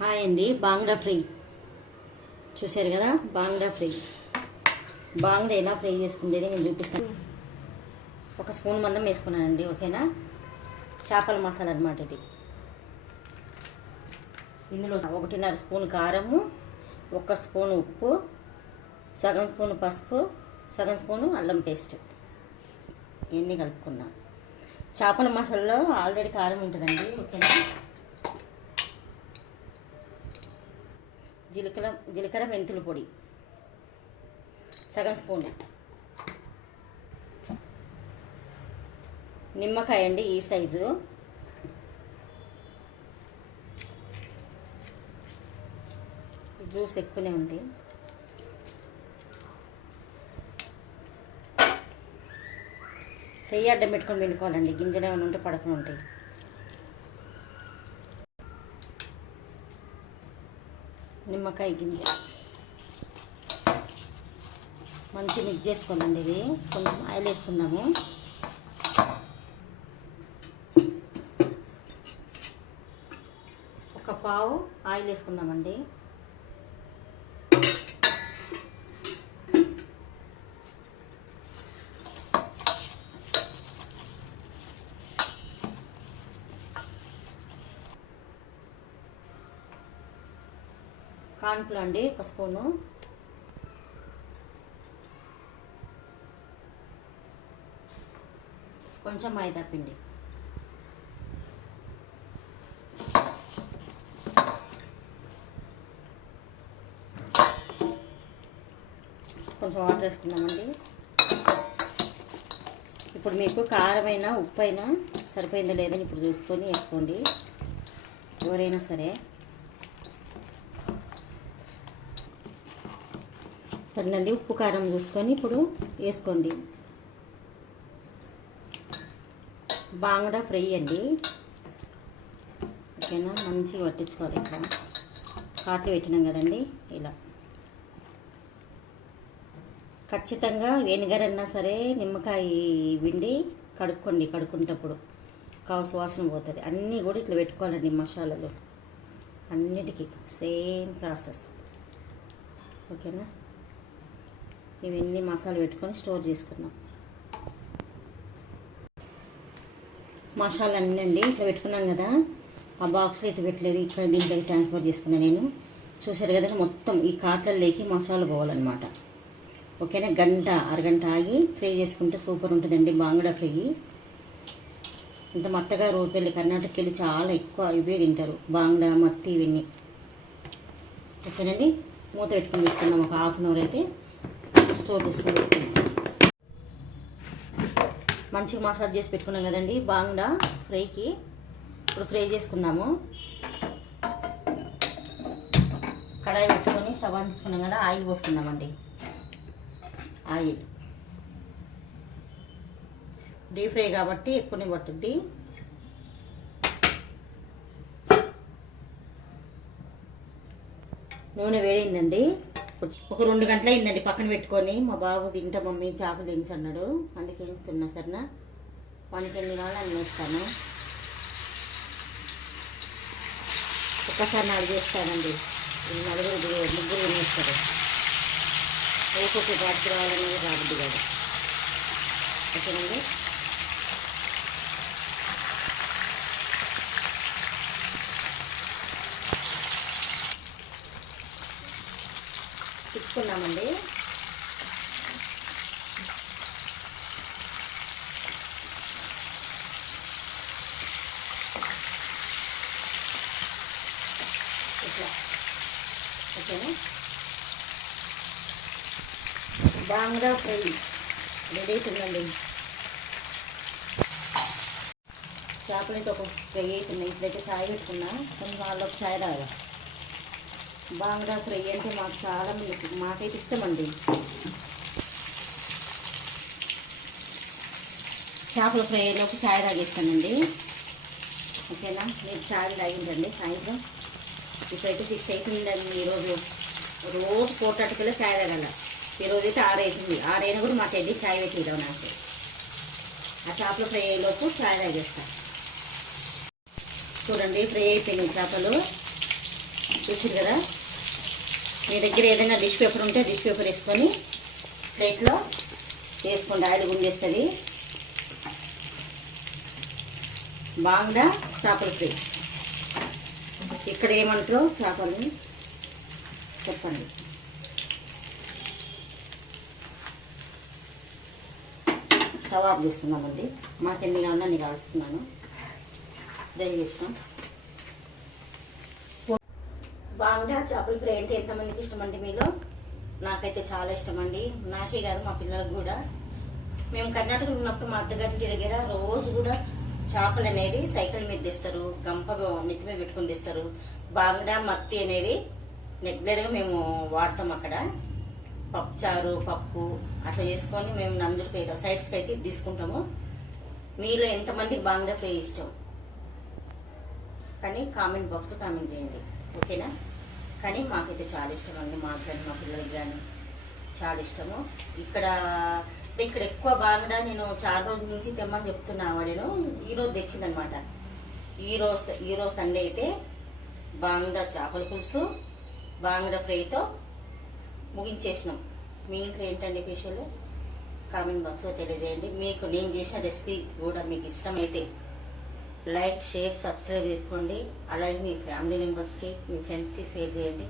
Hi అండి. Bangda fry చూశారు కదా. బాంగ్డా ఫ్రై ఎలా ఫ్రై చేసుకుండేది నేను చూపిస్తాను. ఒక స్పూన్ మందం వేసుకున్నానండి. ఓకేనా. చేపల మసాలా అనమాట ఇది. ఇందులో 1.5 స్పూన్ కారము, 1 స్పూన్ ఉప్పు, సగం స్పూన్ పసుపు, సగం స్పూను అల్లం పేస్ట్ ఇవన్నీ కలుపుకుందాం. చేపల మసాలాలో ఆల్రెడీ కారం ఉంటుందండి. ఓకేనా. జీలకర్ర మెంతుల పొడి సగం స్పూన్, నిమ్మకాయ అండి ఈ సైజు, జ్యూస్ ఎక్కువనే ఉంది. చెయ్యి అడ్డం పెట్టుకొని పిండుకోవాలండి, గింజలు ఏమైనా ఉంటే పడకుండా ఉంటాయి. నిమ్మకాయ గింజ మంచి మిక్స్ చేసుకోవాలండి. ఇది కొంచెం ఆయిల్ వేసుకుందాము. ఒక పావు ఆయిల్ వేసుకుందామండి. కాన్ఫ్లో అండి 1 స్పూను, కొంచెం మైదా పిండి, కొంచెం వాటర్ వేసుకుందామండి. ఇప్పుడు మీకు కారమైనా ఉప్పు అయినా సరిపోయిందో లేదని ఇప్పుడు చూసుకొని వేసుకోండి, ఎవరైనా సరే. సరేనండి, ఉప్పు కారం చూసుకొని ఇప్పుడు వేసుకోండి. బాంగ్డా ఫ్రై అండి. ఓకేనా. మంచిగా పట్టించుకోవాలి. ఇట్లా కాట్లు పెట్టినాం కదండి. ఇలా ఖచ్చితంగా వెనిగర్ అన్నా సరే నిమ్మకాయ పిండి కడుక్కోండి. కడుక్కుంటప్పుడు కాసు వాసన పోతుంది. అన్నీ కూడా ఇట్లా పెట్టుకోవాలండి. మసాలాలు అన్నిటికీ సేమ్ ప్రాసెస్. ఓకేనా. ఇవన్నీ మసాలా పెట్టుకొని స్టోర్ చేసుకుందాం. మసాలా అన్నీ అండి ఇట్లా పెట్టుకున్నాం కదా. ఆ బాక్స్లో అయితే పెట్టలేదు, ఇక్కడ దీంట్లోకి ట్రాన్స్ఫర్ చేసుకున్నాను నేను. చూసారు కదా. మొత్తం ఈ కాట్లలోకి మసాలా పోవాలన్నమాట. ఓకేనా. అరగంట ఆగి ఫ్రై చేసుకుంటే సూపర్ ఉంటుందండి బాంగ్డా ఫ్రై. అంటే మా అత్తగారు రోడ్డు కర్ణాటకకి వెళ్ళి చాలా ఎక్కువ ఇవే తింటారు, బాంగ్డా మత్తి ఇవన్నీ. ఓకేనండి. మూత పెట్టుకుందాం. ఒక హాఫ్ అన్ అవర్ అయితే స్టోర్ చేసుకుని పెట్టుకుందాం. మంచిగా మసాజ్ చేసి పెట్టుకున్నాం కదండి బాంగ్డా ఫ్రైకి. ఇప్పుడు ఫ్రై చేసుకుందాము. కడాయి పెట్టుకొని స్టవ్ అంటించుకున్నాం కదా. ఆయిల్ పోసుకుందామండి. ఆయిల్ డీప్ ఫ్రై కాబట్టి ఎక్కువనే పట్టుద్ది. నూనె వేడిందండి. ఒక 2 గంటలు అయిందండి పక్కన పెట్టుకొని. మా బాబు తింటా మమ్మీ చేపలు వేసి అన్నాడు, అందుకే వేస్తున్నా. సరేనా. వానికి ఎన్ని కావాలో అన్నీ వేస్తాను. ఒక్కసారి 4 వేస్తానండి. ముగ్గురు తినేస్తారు. ఒక్కొక్క వాటికి రావాలనేది రాబుద్ది కాదు. ఓకేనండి. తిప్పుకున్నామండి. ఇట్లా. ఓకేనా. బాంగ్డా ఫ్రై రెడీ అవుతుందండి. చేపలైతే ఒక ఫ్రై అవుతున్నాయి. ఇప్పుడైతే చాయ్ పెట్టుకున్నా. కొంచెం వాళ్ళకి చాయ్ రాగా. బాంగ్డా ఫ్రై అంటే మాకైతే ఇష్టం అండి. చేపల ఫ్రై అయినప్పుడు చాయ్ తాగేస్తానండి. ఓకేనా. మీరు చాయ్ తాగించండి సాయంత్రం. ఇప్పుడైతే 6 అవుతుందండి. ఈరోజు రోజు 4:30 చాయ్ తాగాల. ఈరోజు అయితే 6 అవుతుంది. 6 అయినా కూడా మాకు వెళ్ళి చాయ్ పెట్టిద్దాం. నాకు ఆ చేపల ఫ్రై అయ్యేలోపు చాయ్ తాగేస్తాను. చూడండి ఫ్రై అయిపోయినాయి చేపలు. చూసారు కదా, మీ దగ్గర ఏదైనా డిష్ పేపర్ ఉంటే డిష్ పేపర్ వేసుకొని ప్లేట్లో వేసుకోండి. ఆయిల్ గుంజేస్తుంది. బాంగ్డా చేపల ఫ్రై. ఇక్కడ ఏమంటారో చేపలు చెప్పండి. స్టవ్ ఆఫ్ చేసుకున్నామండి. మాకు ఎన్ని కావాలో అన్ని కాల్చుకున్నాను. ఫ్రై చేసినాం. బాంగ్డా చేపల ఫ్రై అంటే ఎంతమందికి ఇష్టం అండి మీలో? నాకైతే చాలా ఇష్టం అండి. నాకే కాదు, మా పిల్లలకు కూడా. మేము కర్ణాటకలో ఉన్నప్పుడు మా అత్తగారి దగ్గర రోజు కూడా చేపలు అనేది సైకిల్ మీద తెస్తారు, గంప నెత్తి మీద పెట్టుకుని తెస్తారు. బాంగ్డా మత్తి అనేది రెగ్యులర్గా మేము వాడతాం అక్కడ. పప్పుచారు, పప్పు అట్లా చేసుకొని మేము నందుడికి అయితే సైడ్స్కి అయితే తీసుకుంటాము. మీలో ఎంతమందికి బాంగ్డా ఫ్రై ఇష్టం కానీ కామెంట్ బాక్స్లో కామెంట్ చేయండి, ఓకేనా? కానీ మాకైతే చాలా ఇష్టం అండి. మాకు కానీ మా పిల్లలకి కానీ చాలా ఇష్టము. ఇక్కడ ఎక్కువ బాంగ్డా నేను చాలా రోజుల నుంచి తెమ్మని చెప్తున్నా. వాడేను ఈరోజు తెచ్చిందనమాట. ఈరోజు సండే అయితే బాంగ్డా చేపల పులుసు, బాంగ్డా ఫ్రైతో ముగించేసినాం. మీ ఇంట్లో ఏంటండి స్పెషల్? కామెంట్ బాక్స్లో తెలియజేయండి. మీకు నేను చేసిన రెసిపీ కూడా మీకు ఇష్టమైతే లైక్, షేర్, సబ్స్క్రైబ్ చేసుకోండి. అలాగే మీ ఫ్యామిలీ మెంబర్స్కి, మీ ఫ్రెండ్స్కి షేర్ చేయండి.